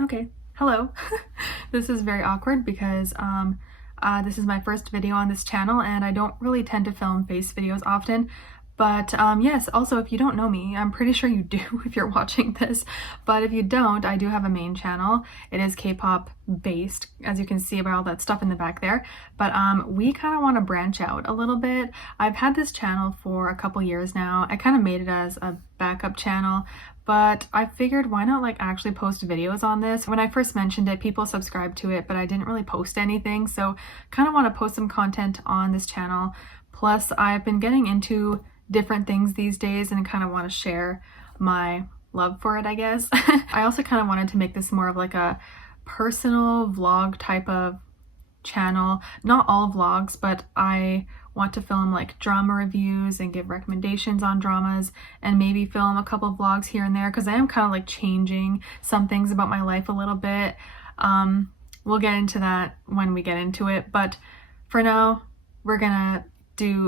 Okay, hello. This is very awkward because this is my first video on this channel and I don't really tend to film face videos often. But yes, also if you don't know me, I'm pretty sure you do if you're watching this, but if you don't, I do have a main channel. It is K-pop based, as you can see by all that stuff in the back there, but we kind of want to branch out a little bit. I've had this channel for a couple years now. I kind of made it as a backup channel, but I figured why not actually post videos on this. When I first mentioned it, people subscribed to it, but I didn't really post anything, so kind of want to post some content on this channel. Plus, I've been getting into different things these days and kind of want to share my love for it, I guess. I also kind of wanted to make this more of a personal vlog type of channel. Not all vlogs, but I want to film drama reviews and give recommendations on dramas and maybe film a couple vlogs here and there because I am kind of changing some things about my life a little bit. We'll get into that when we get into it, but for now we're gonna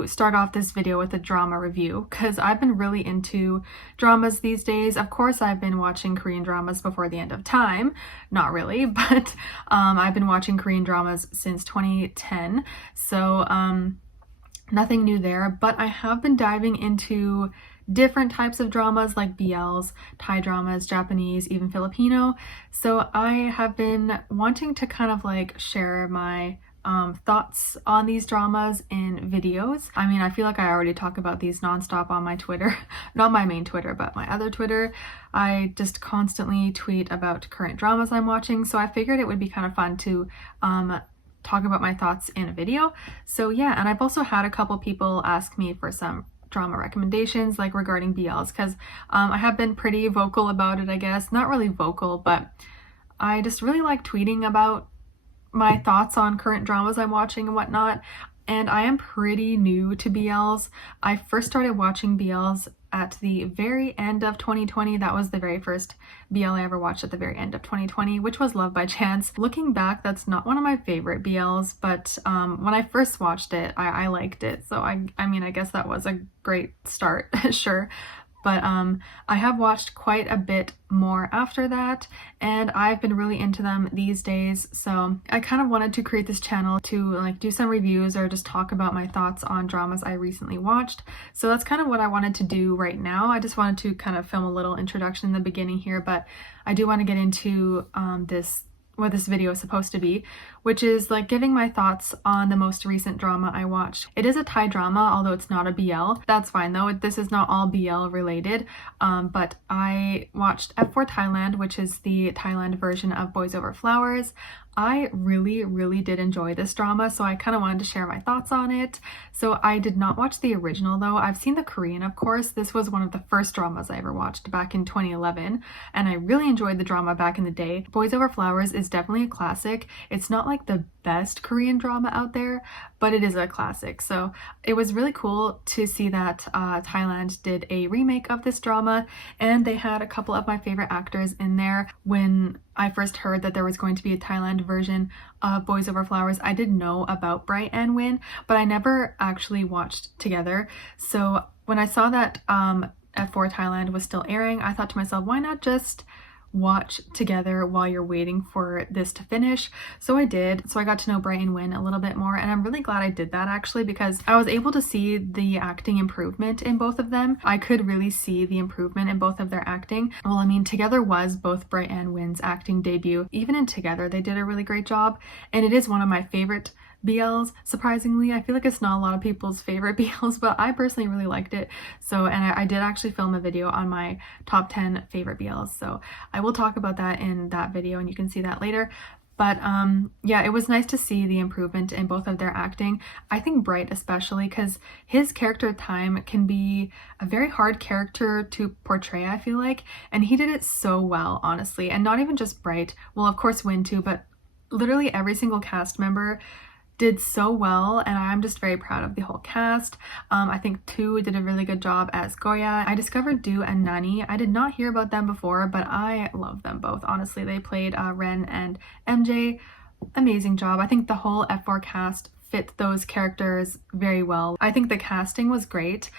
start off this video with a drama review because I've been really into dramas these days. Of course, I've been watching Korean dramas before the end of time. Not really, but I've been watching Korean dramas since 2010. So nothing new there, but I have been diving into different types of dramas like BLs, Thai dramas, Japanese, even Filipino. So I have been wanting to kind of share my thoughts on these dramas in videos. I mean, I feel like I already talk about these nonstop on my Twitter. Not my main Twitter, but my other Twitter. I just constantly tweet about current dramas I'm watching, so I figured it would be kind of fun to talk about my thoughts in a video. So yeah, and I've also had a couple people ask me for some drama recommendations regarding BLs because I have been pretty vocal about it, I guess. Not really vocal, but I just really like tweeting about my thoughts on current dramas I'm watching and whatnot, and I am pretty new to BLs. I first started watching BLs at the very end of 2020. That was the very first BL I ever watched at the very end of 2020, which was Love by Chance. Looking back, that's not one of my favorite BLs, but when I first watched it, I liked it. So I mean, I guess that was a great start, sure. But I have watched quite a bit more after that, and I've been really into them these days. So I kind of wanted to create this channel to do some reviews or just talk about my thoughts on dramas I recently watched. So that's kind of what I wanted to do right now. I just wanted to kind of film a little introduction in the beginning here, but I do want to get into what this video is supposed to be, which is giving my thoughts on the most recent drama I watched. It is a Thai drama, although it's not a BL. That's fine though. This is not all BL related, but I watched F4 Thailand, which is the Thailand version of Boys Over Flowers. I really did enjoy this drama, so I kind of wanted to share my thoughts on it. So I did not watch the original though. I've seen the Korean, of course. This was one of the first dramas I ever watched back in 2011, and I really enjoyed the drama back in the day. Boys Over Flowers is definitely a classic. It's not the best Korean drama out there, but it is a classic. So it was really cool to see that Thailand did a remake of this drama, and they had a couple of my favorite actors in there. When I first heard that there was going to be a Thailand version of Boys Over Flowers, I did know about Bright and Win, but I never actually watched together. So when I saw that F4 Thailand was still airing, I thought to myself, why not just watch together while you're waiting for this to finish? So I did. So I got to know Bright and Win a little bit more, and I'm really glad I did that actually, because I was able to see the acting improvement in both of them. I could really see the improvement in both of their acting. Well, I mean, Together was both Bright and Win's acting debut. Even in Together, they did a really great job, and it is one of my favorite BLs. Surprisingly, I feel like it's not a lot of people's favorite BLs, but I personally really liked it. So, and I did actually film a video on my top 10 favorite BLs, so I will talk about that in that video and you can see that later. But yeah, it was nice to see the improvement in both of their acting. I think Bright especially, because his character Time can be a very hard character to portray, I feel like, and he did it so well, honestly. And not even just Bright, well, of course Win too, but literally every single cast member did so well, and I'm just very proud of the whole cast. I think Tu did a really good job as Goya. I discovered Du and Nani. I did not hear about them before, but I love them both. Honestly, they played Ren and MJ. Amazing job. I think the whole F4 cast fit those characters very well. I think the casting was great.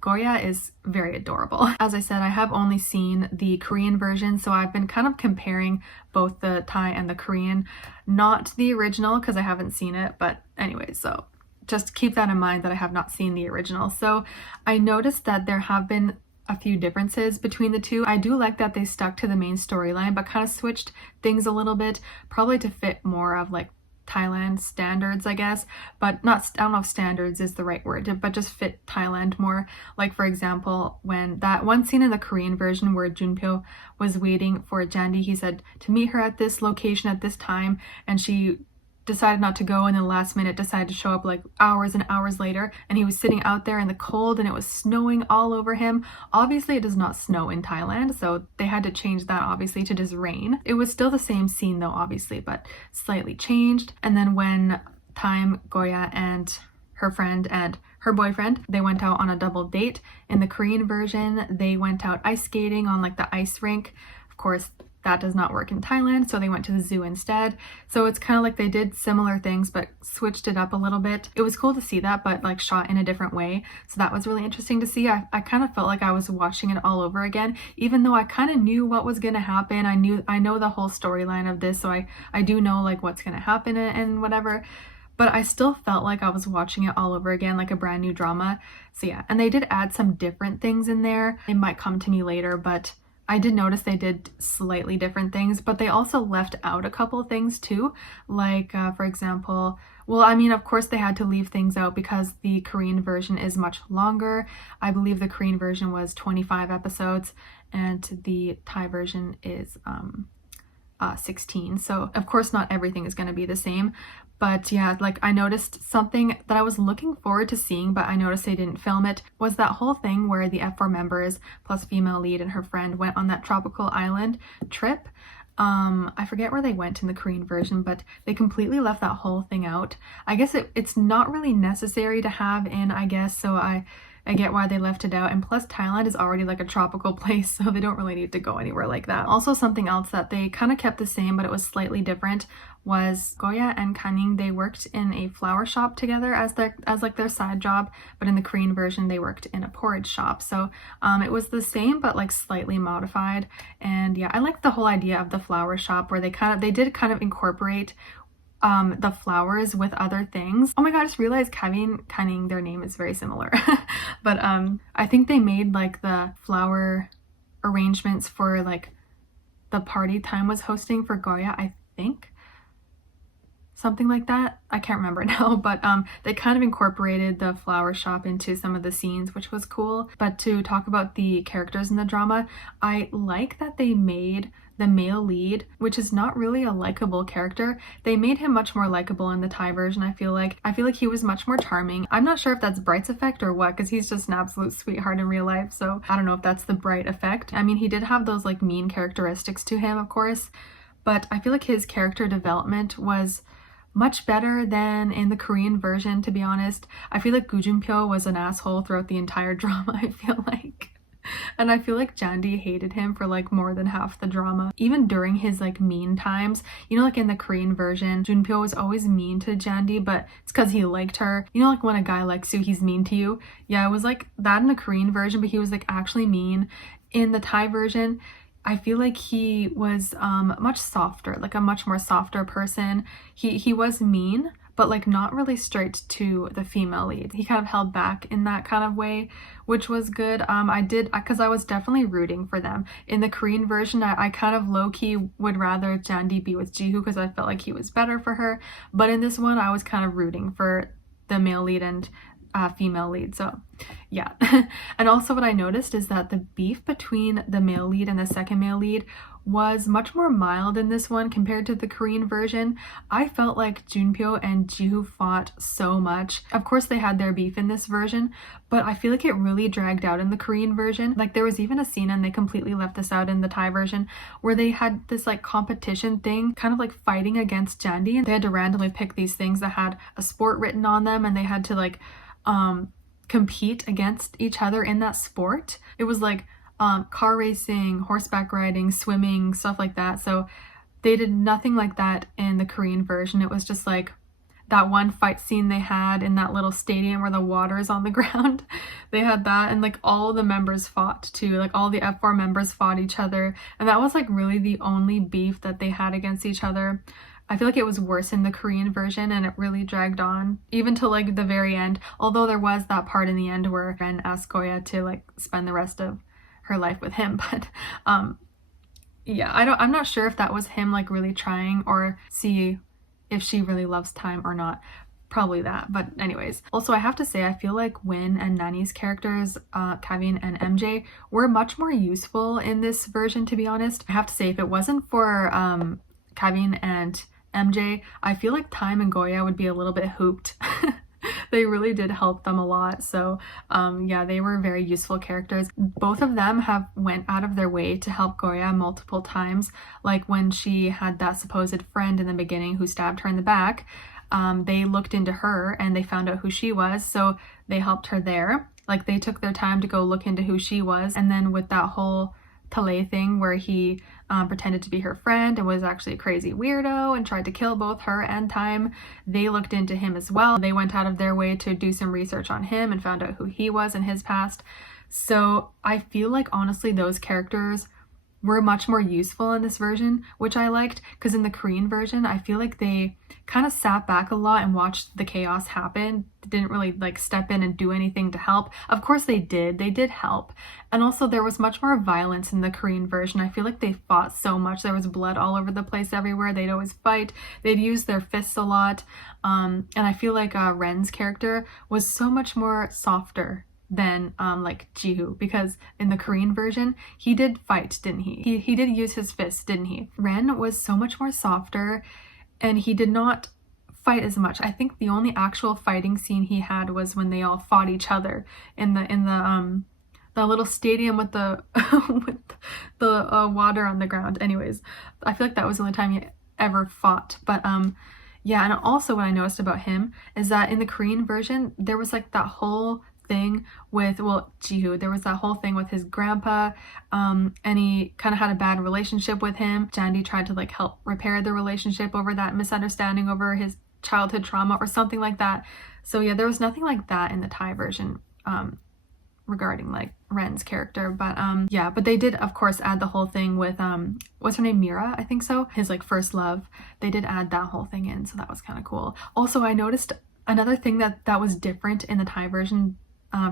Goya is very adorable. As I said, I have only seen the Korean version, so I've been kind of comparing both the Thai and the Korean, not the original because I haven't seen it, but anyway, so just keep that in mind that I have not seen the original. So I noticed that there have been a few differences between the two. I do like that they stuck to the main storyline but kind of switched things a little bit, probably to fit more of like Thailand standards, I guess, but not, I don't know if standards is the right word, but just fit Thailand more. Like for example, when that one scene in the Korean version where Junpyo was waiting for Jandy, he said to meet her at this location at this time, and she decided not to go, and then last minute decided to show up like hours and hours later, and he was sitting out there in the cold and it was snowing all over him. Obviously it does not snow in Thailand, so they had to change that obviously to just rain. It was still the same scene though, obviously, but slightly changed. And then when Goya and her friend and her boyfriend, they went out on a double date. In the Korean version, they went out ice skating on like the ice rink. Of course, that does not work in Thailand, so they went to the zoo instead. So it's kind of like they did similar things but switched it up a little bit. It was cool to see that, but like shot in a different way. So that was really interesting to see. I kind of felt like I was watching it all over again, even though I kind of knew what was going to happen. I know the whole storyline of this, so I do know like what's going to happen and whatever. But I still felt like I was watching it all over again, like a brand new drama. So yeah, and they did add some different things in there. It might come to me later, but I did notice they did slightly different things, but they also left out a couple things too. Like, for example, well, I mean, of course they had to leave things out because the Korean version is much longer. I believe the Korean version was 25 episodes and the Thai version is 16. So of course not everything is going to be the same. But yeah, like I noticed something that I was looking forward to seeing, but I noticed they didn't film it, was that whole thing where the F4 members plus female lead and her friend went on that tropical island trip. I forget where they went in the Korean version, but they completely left that whole thing out. I guess it's not really necessary to have in, I guess, so I get why they left it out. And plus Thailand is already like a tropical place, so they don't really need to go anywhere like that. Also, something else that they kind of kept the same but it was slightly different was Goya and Kaning. They worked in a flower shop together as like their side job, but in the Korean version they worked in a porridge shop. So it was the same but like slightly modified. And yeah, I like the whole idea of the flower shop where they did kind of incorporate the flowers with other things. Oh my god, I just realized Kevin Cunning, their name is very similar. But I think they made like the flower arrangements for like the party Time was hosting for Goya, I think. Something like that. I can't remember now, but they kind of incorporated the flower shop into some of the scenes, which was cool. But to talk about the characters in the drama, I like that they made the male lead, which is not really a likable character, they made him much more likable in the Thai version. I feel like he was much more charming. I'm not sure if that's Bright's effect or what, because he's just an absolute sweetheart in real life, so I don't know if that's the Bright effect. I mean, he did have those like mean characteristics to him, of course, but I feel like his character development was much better than in the Korean version, to be honest. I feel like Gu Junpyo was an asshole throughout the entire drama, I feel like. And I feel like Jandy hated him for like more than half the drama. Even during his like mean times, you know, like in the Korean version, Junpyo was always mean to Jandy, but it's because he liked her. You know, like when a guy likes you, he's mean to you. Yeah, it was like that in the Korean version, but he was like actually mean. In the Thai version, I feel like he was much softer, like a much more softer person. He was mean, but like not really straight to the female lead. He kind of held back in that kind of way, which was good. Because I was definitely rooting for them. In the Korean version, I kind of low-key would rather Jandy be with Jihu because I felt like he was better for her. But in this one, I was kind of rooting for the male lead and female lead, so yeah. And also what I noticed is that the beef between the male lead and the second male lead was much more mild in this one compared to the Korean version. I felt like Junpyo and Jihu fought so much. Of course they had their beef in this version, but I feel like it really dragged out in the Korean version. Like there was even a scene, and they completely left this out in the Thai version, where they had this like competition thing, kind of like fighting against Jandy, and they had to randomly pick these things that had a sport written on them, and they had to like compete against each other in that sport. It was like car racing, horseback riding, swimming, stuff like that. So they did nothing like that in the Korean version. It was just like that one fight scene they had in that little stadium where the water's on the ground. They had that, and like all the members fought too. Like all the F4 members fought each other, and that was like really the only beef that they had against each other. I feel like it was worse in the Korean version, and it really dragged on even to like the very end, although there was that part in the end where Ren asked Goya to like spend the rest of her life with him. But yeah, I'm not sure if that was him like really trying, or see if she really loves Time or not. Probably that. But anyways, also I have to say I feel like Win and Nani's characters, Kevin and MJ, were much more useful in this version, to be honest. I have to say, if it wasn't for Kevin and MJ, I feel like Time and Goya would be a little bit hooped. They really did help them a lot. So yeah, they were very useful characters. Both of them have went out of their way to help Goya multiple times. Like when she had that supposed friend in the beginning who stabbed her in the back, they looked into her and they found out who she was, so they helped her there. Like they took their time to go look into who she was. And then with that whole Tale thing where he pretended to be her friend and was actually a crazy weirdo and tried to kill both her and Time, they looked into him as well. They went out of their way to do some research on him and found out who he was and his past. So I feel like honestly those characters were much more useful in this version, which I liked, because in the Korean version I feel like they kind of sat back a lot and watched the chaos happen. Didn't really like step in and do anything to help. Of course they did help, and also there was much more violence in the Korean version. I feel like they fought so much. There was blood all over the place everywhere. They'd always fight, they'd use their fists a lot, and I feel like Ren's character was so much more softer than like Jihu, because in the Korean version he did fight, didn't he? He did use his fists, didn't he? Ren was so much more softer and he did not fight as much. I think the only actual fighting scene he had was when they all fought each other in the little stadium with the with the water on the ground. Anyways, I feel like that was the only time he ever fought. But yeah, and also what I noticed about him is that in the Korean version there was like that whole thing with, well, Jihu, there was that whole thing with his grandpa, and he kind of had a bad relationship with him. Jandy tried to like help repair the relationship over that misunderstanding over his childhood trauma or something like that. So yeah, there was nothing like that in the Thai version regarding like Ren's character. But yeah, but they did of course add the whole thing with what's her name, Mira, I think so, his like first love. They did add that whole thing in, so that was kind of cool. Also, I noticed another thing that was different in the Thai version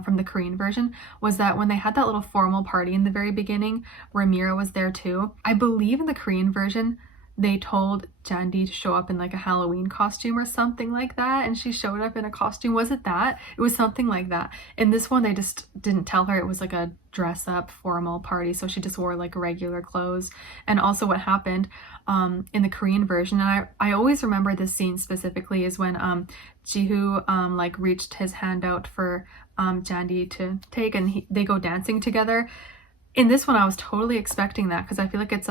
from the Korean version was that when they had that little formal party in the very beginning where Mira was there too, I believe in the Korean version they told Jandy to show up in like a Halloween costume or something like that, and she showed up in a costume. Was it that? It was something like that. In this one they just didn't tell her. It was like a dress up formal party, so she just wore like regular clothes. And also what happened in the Korean version, and I always remember this scene specifically, is when Jihu like reached his hand out for Jandy to take, and they go dancing together. In this one I was totally expecting that, because I feel like it's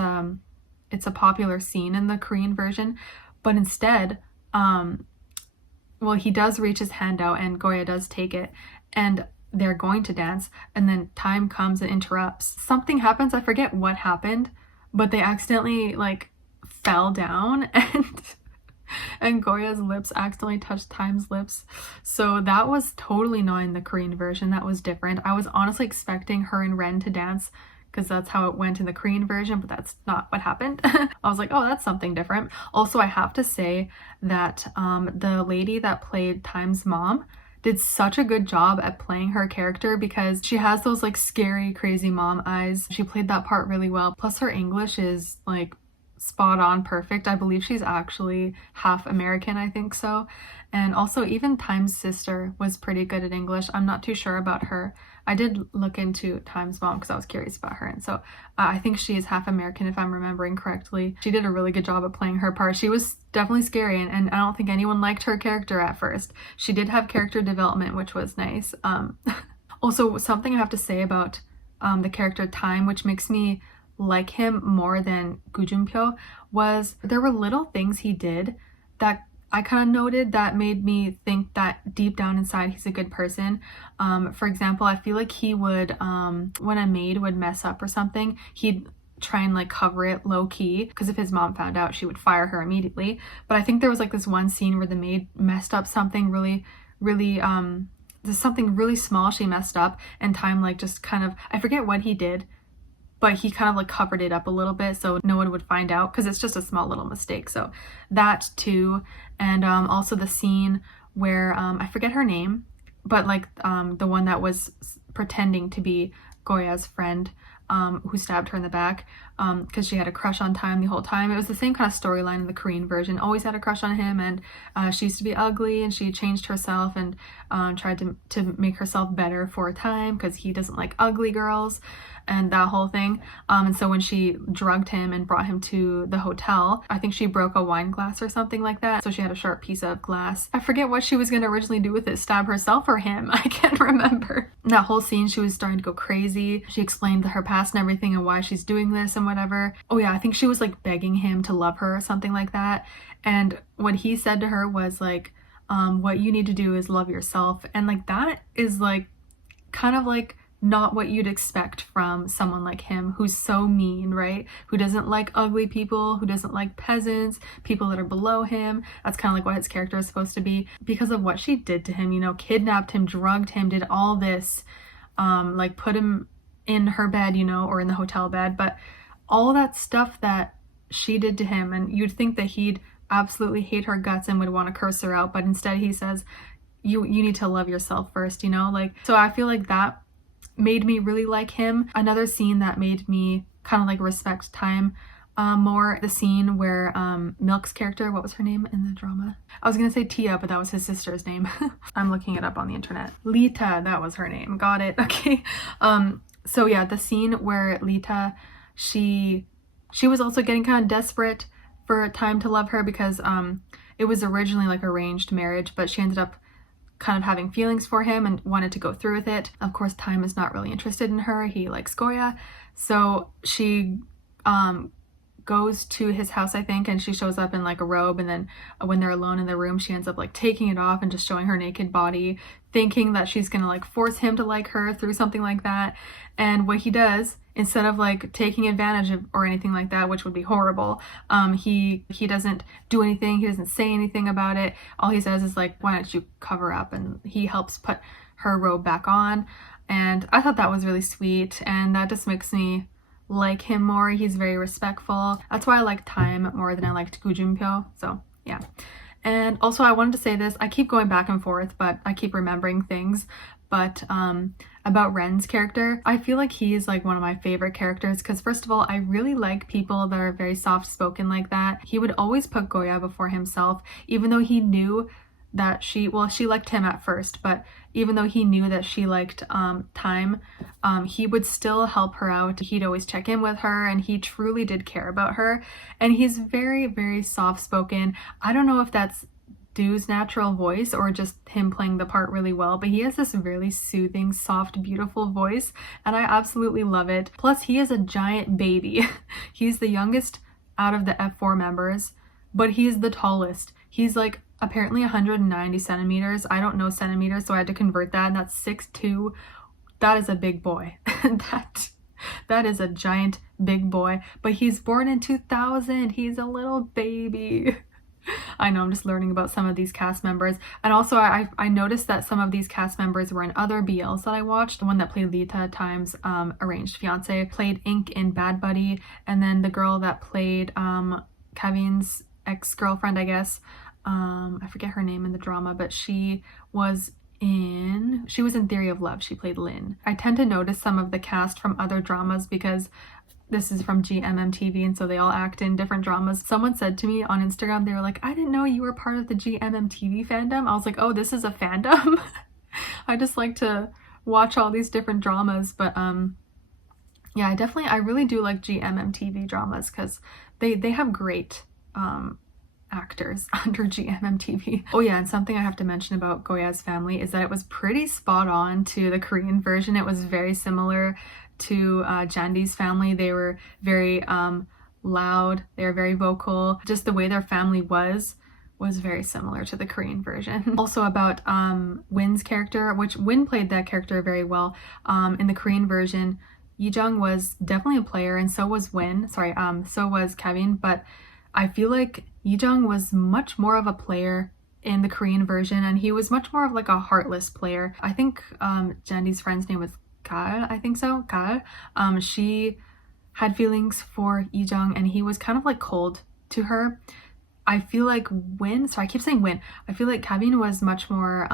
a popular scene in the Korean version, but instead well, he does reach his hand out and Goya does take it, and they're going to dance, and then Time comes and interrupts. Something happens, I forget what happened, but they accidentally like fell down and Goya's lips accidentally touched Time's lips. So that was totally not in the Korean version. That was different. I was honestly expecting her and Ren to dance, because that's how it went in the Korean version, but that's not what happened. I was like, oh, that's something different. Also, I have to say that the lady that played Time's mom did such a good job at playing her character, because she has those like scary, crazy mom eyes. She played that part really well. Plus her English is like spot on perfect. I believe she's actually half American, I think so. And also even Time's sister was pretty good at English. I'm not too sure about her. I did look into Time's mom because I was curious about her, and so I think she is half American if I'm remembering correctly. She did a really good job at playing her part. She was definitely scary, and I don't think anyone liked her character at first. She did have character development, which was nice. Also, something I have to say about the character Time, which makes me like him more than Gu Junpyo, was there were little things he did that I kind of noted that made me think that deep down inside he's a good person. For example, I feel like he would, when a maid would mess up or something, he'd try and like cover it low key, because if his mom found out, she would fire her immediately. But I think there was like this one scene where the maid messed up something really there's something really small she messed up, and Time like just kind of, I forget what he did, but he kind of like covered it up a little bit so no one would find out, because it's just a small little mistake. So that too. And also the scene where I forget her name, but like the one that was pretending to be Goya's friend, who stabbed her in the back, because she had a crush on Time the whole time. It was the same kind of storyline in the Korean version. Always had a crush on him, and she used to be ugly, and she changed herself and tried to make herself better for a time, because he doesn't like ugly girls and that whole thing. And so when she drugged him and brought him to the hotel, I think she broke a wine glass or something like that. So she had a sharp piece of glass. I forget what she was going to originally do with it, stab herself or him. I can't remember. That whole scene, she was starting to go crazy. She explained her past and everything and why she's doing this and whatever. Oh yeah, I think she was like begging him to love her or something like that. And what he said to her was like, what you need to do is love yourself. And like that is like kind of like not what you'd expect from someone like him, who's so mean, right? Who doesn't like ugly people, who doesn't like peasants, people that are below him. That's kind of like what his character is supposed to be, because of what she did to him, you know, kidnapped him, drugged him, did all this, like put him in her bed, you know, or in the hotel bed. But all that stuff that she did to him, and you'd think that he'd absolutely hate her guts and would want to curse her out, but instead he says, you need to love yourself first, you know? Like, so I feel like that made me really like him. Another scene that made me kind of like respect Time more, the scene where Milk's character, what was her name in the drama? I was gonna say Tia, but that was his sister's name. I'm looking it up on the internet. Lita, that was her name. Got it. Okay. So yeah, the scene where Lita, she was also getting kind of desperate for Time to love her, because it was originally like arranged marriage, but she ended up kind of having feelings for him and wanted to go through with it. Of course, Time is not really interested in her. He likes Goya. So she goes to his house, I think, and she shows up in like a robe, and then when they're alone in the room, she ends up like taking it off and just showing her naked body, thinking that she's gonna like force him to like her through something like that. And what he does, instead of like taking advantage of or anything like that, which would be horrible, he doesn't do anything. He doesn't say anything about it. All he says is like, why don't you cover up? And he helps put her robe back on. And I thought that was really sweet, and that just makes me like him more. He's very respectful. That's why I like Time more than I liked Gu Junpyo. So yeah. And also I wanted to say this, I keep going back and forth, but I keep remembering things. But about Ren's character, I feel like he is like one of my favorite characters, because first of all, I really like people that are very soft-spoken like that. He would always put Goya before himself, even though he knew that she liked him at first, but even though he knew that she liked Time, he would still help her out. He'd always check in with her, and he truly did care about her. And he's very, very soft-spoken. I don't know if that's Du's natural voice or just him playing the part really well, but he has this really soothing, soft, beautiful voice, and I absolutely love it. Plus, he is a giant baby. He's the youngest out of the F4 members, but he's the tallest. He's like apparently 190 centimeters. I don't know centimeters, so I had to convert that, and that's 6'2". That is a big boy. That is a giant big boy, but he's born in 2000. He's a little baby. I know, I'm just learning about some of these cast members. And also I noticed that some of these cast members were in other BLs that I watched. The one that played Lita, Time's arranged fiance, played Ink in Bad Buddy, and then the girl that played Kevin's ex-girlfriend, I guess, I forget her name in the drama, but she was in Theory of Love. She played Lynn. I tend to notice some of the cast from other dramas because this is from GMMTV, and so they all act in different dramas. Someone said to me on Instagram, they were like, I didn't know you were part of the GMMTV fandom. I was like, oh, this is a fandom? I just like to watch all these different dramas, but yeah, I really do like GMMTV dramas, because they have great actors under GMMTV. Oh yeah, and something I have to mention about Goya's family is that it was pretty spot on to the Korean version. It was very similar to Jandi's family. They were very loud, they were very vocal. Just the way their family was very similar to the Korean version. Also about Win's character, which Win played that character very well. In the Korean version, Yijung was definitely a player, and so was so was Kevin, but I feel like Yijung was much more of a player in the Korean version, and he was much more of like a heartless player. I think Jandy's friend's name was Kal, I think so, Kal. She had feelings for Yijung, and he was kind of like cold to her. I feel like I keep saying Win. I feel like Kevin was much more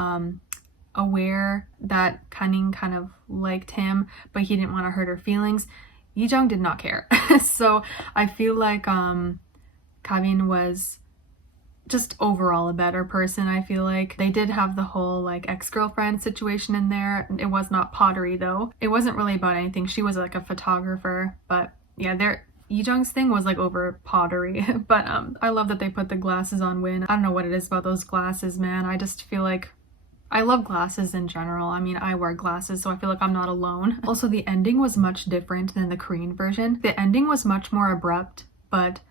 aware that Cunning kind of liked him, but he didn't want to hurt her feelings. Yijung did not care. So I feel like Kevin was just overall a better person. I feel like they did have the whole like ex-girlfriend situation in there. It was not pottery though. It wasn't really about anything. She was like a photographer, but yeah, Yijung's thing was like over pottery. But I love that they put the glasses on Win. I don't know what it is about those glasses, man. I just feel like I love glasses in general. I mean, I wear glasses, so I feel like I'm not alone. Also, the ending was much different than the Korean version. The ending was much more abrupt, but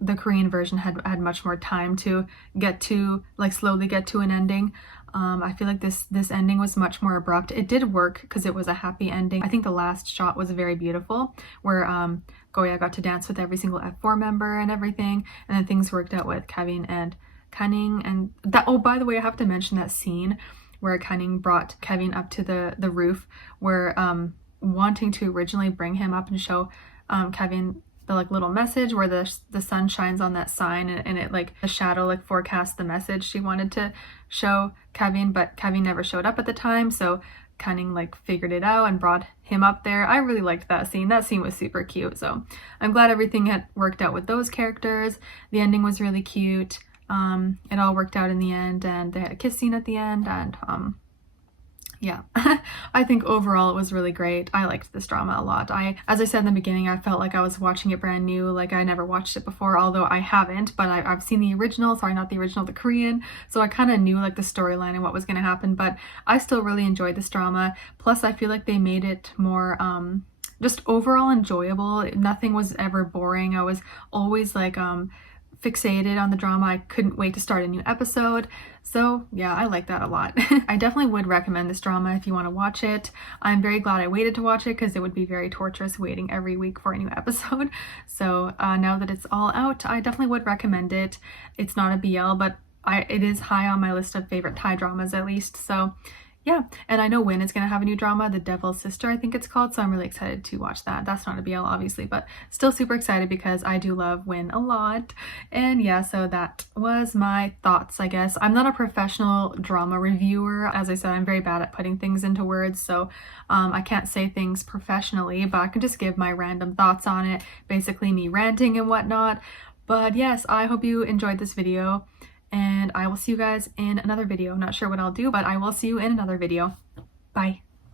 the Korean version had much more time to get to, like, slowly get to an ending. I feel like this ending was much more abrupt. It did work because it was a happy ending. I think the last shot was very beautiful, where Goya got to dance with every single F4 member and everything, and then things worked out with Kevin and Cunning. And that, oh, by the way, I have to mention that scene where Cunning brought Kevin up to the roof, where wanting to originally bring him up and show Kevin the like little message where the sun shines on that sign, and it like the shadow like forecasts the message she wanted to show Kevin, but Kevin never showed up at the time, so Cunning like figured it out and brought him up there. I really liked that scene. That scene was super cute, so I'm glad everything had worked out with those characters. The ending was really cute. It all worked out in the end, and they had a kiss scene at the end, and yeah. I think overall it was really great. I liked this drama a lot. As I said in the beginning, I felt like I was watching it brand new, like I never watched it before, although I haven't, but I've seen the original, sorry, not the original, the Korean, so I kind of knew like the storyline and what was going to happen, but I still really enjoyed this drama. Plus, I feel like they made it more just overall enjoyable. Nothing was ever boring. I was always like fixated on the drama. I couldn't wait to start a new episode. So yeah, I like that a lot. I definitely would recommend this drama if you want to watch it. I'm very glad I waited to watch it because it would be very torturous waiting every week for a new episode. So now that it's all out, I definitely would recommend it. It's not a BL, but it is high on my list of favorite Thai dramas at least. So yeah, and I know Win is going to have a new drama, The Devil's Sister, I think it's called, so I'm really excited to watch that. That's not a BL, obviously, but still super excited because I do love Win a lot. And yeah, so that was my thoughts, I guess. I'm not a professional drama reviewer. As I said, I'm very bad at putting things into words, so I can't say things professionally, but I can just give my random thoughts on it, basically me ranting and whatnot. But yes, I hope you enjoyed this video, and I will see you guys in another video. I'm not sure what I'll do, but I will see you in another video. Bye.